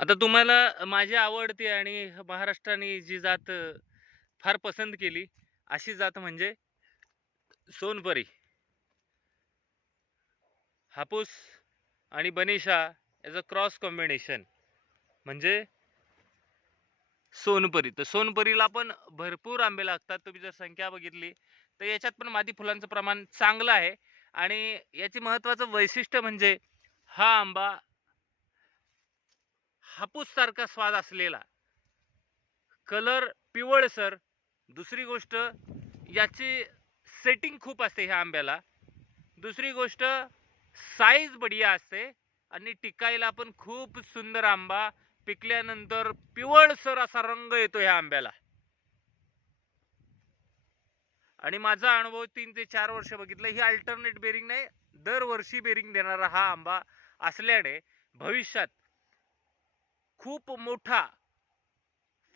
आता तुम्हाला माझी आवडती आणि महाराष्ट्राने जी जात फार पसंत केली अशी जात म्हणजे सोनपरी. हापूस आणि बनिशा याचं क्रॉस कॉम्बिनेशन म्हणजे सोनपरी. तर सोनपरीला पण भरपूर आंबे लागतात. तुम्ही जर संख्या बघितली तर याच्यात पण मादी फुलांचं प्रमाण चांगलं आहे आणि याची महत्त्वाचं वैशिष्ट्य म्हणजे हा आंबा हापूससारखा स्वाद असलेला. कलर पिवळसर दुसरी गोष्ट याची सेटिंग खूप असते ह्या आंब्याला. दुसरी गोष्ट साईज बढिया असते आणि टिकायला पण खूप सुंदर आंबा पिकल्यानंतर पिवळसर असा रंग येतो ह्या आंब्याला. आणि माझा अनुभव तीन ते चार वर्ष बघितलं ही अल्टरनेट बेरिंग नाही दरवर्षी बेरिंग देणारा हा आंबा असल्याने भविष्यात खूप मोठा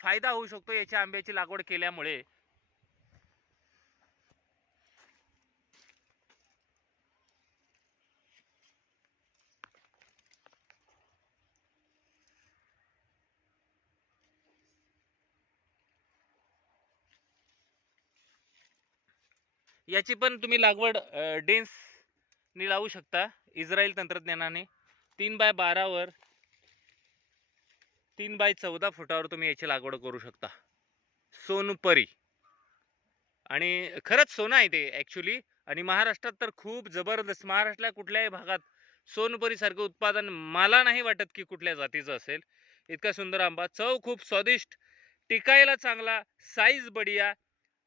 फायदा होऊ शकतो याच्या आंब्याची लागवड केल्यामुळे. याची पण तुम्ही लागवड डेन्स नि लावू शकता. इस्रायल तंत्रज्ञानाने. तीन बाय बारावर तीन बाय चौदा फुटावर तुम्ही याची लागवड करू शकता. सोनपरी. आणि खरंच सोनं आहे ते ॲक्च्युली आणि महाराष्ट्रात तर खूप जबरदस्त महाराष्ट्रातल्या कुठल्याही भागात सोनपरीसारखं उत्पादन मला नाही वाटत की कुठल्या जातीचं असेल. इतका सुंदर आंबा चव खूप स्वादिष्ट टिकायला चांगला साईज बढिया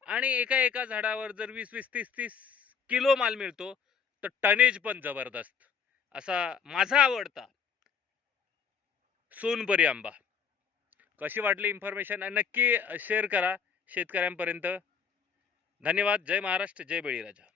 आणि एका एका झाडावर जर वीस वीस तीस तीस किलो माल मिळतो तर टनेज पण जबरदस्त. असा माझा आवडता. सोनपरी आंबा. कशी वाटली इन्फॉर्मेशन नक्की शेअर करा शेतकऱ्यांपर्यंत. धन्यवाद. जय महाराष्ट्र जय बळीराजा.